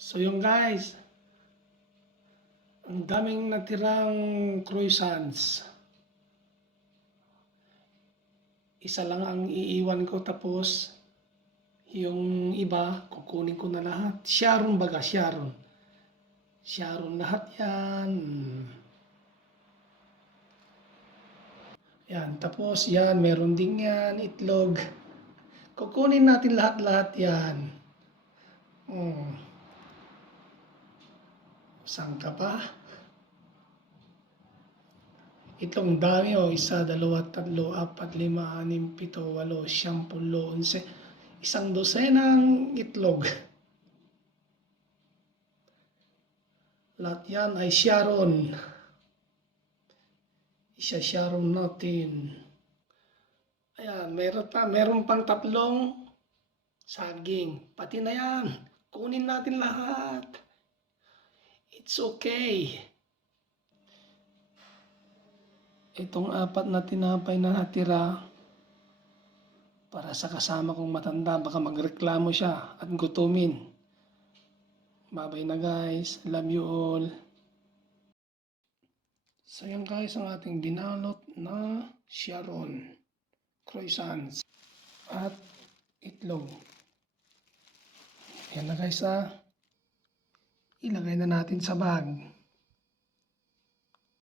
So yung guys, ang daming natirang croissants. Isa lang ang iiwan ko tapos yung iba kukunin ko na lahat. Sharon baga, Sharon. Sharon lahat yan. Yan, tapos yan, meron din yan, itlog. Kukunin natin lahat-lahat yan. Hmm. Saan ka pa? Itong dami o, isa, dalawa, tatlo, apat, lima, anim, pito, walo, siyam, pulo, onse. Isang dosenang itlog. Lahat yan ay Sharon. Isa Sharon natin. Ayan, meron pa, meron pang tatlong saging. Pati na yan. Kunin natin lahat. It's okay. Itong apat na tinapay na natira, para sa kasama kong matanda, baka magreklamo siya at gutumin. Babay na guys. Love you all. So yan guys ang ating dinalot na Sharon, croissants, at itlog. Yan na guys ah. Ilagay na natin sa bag.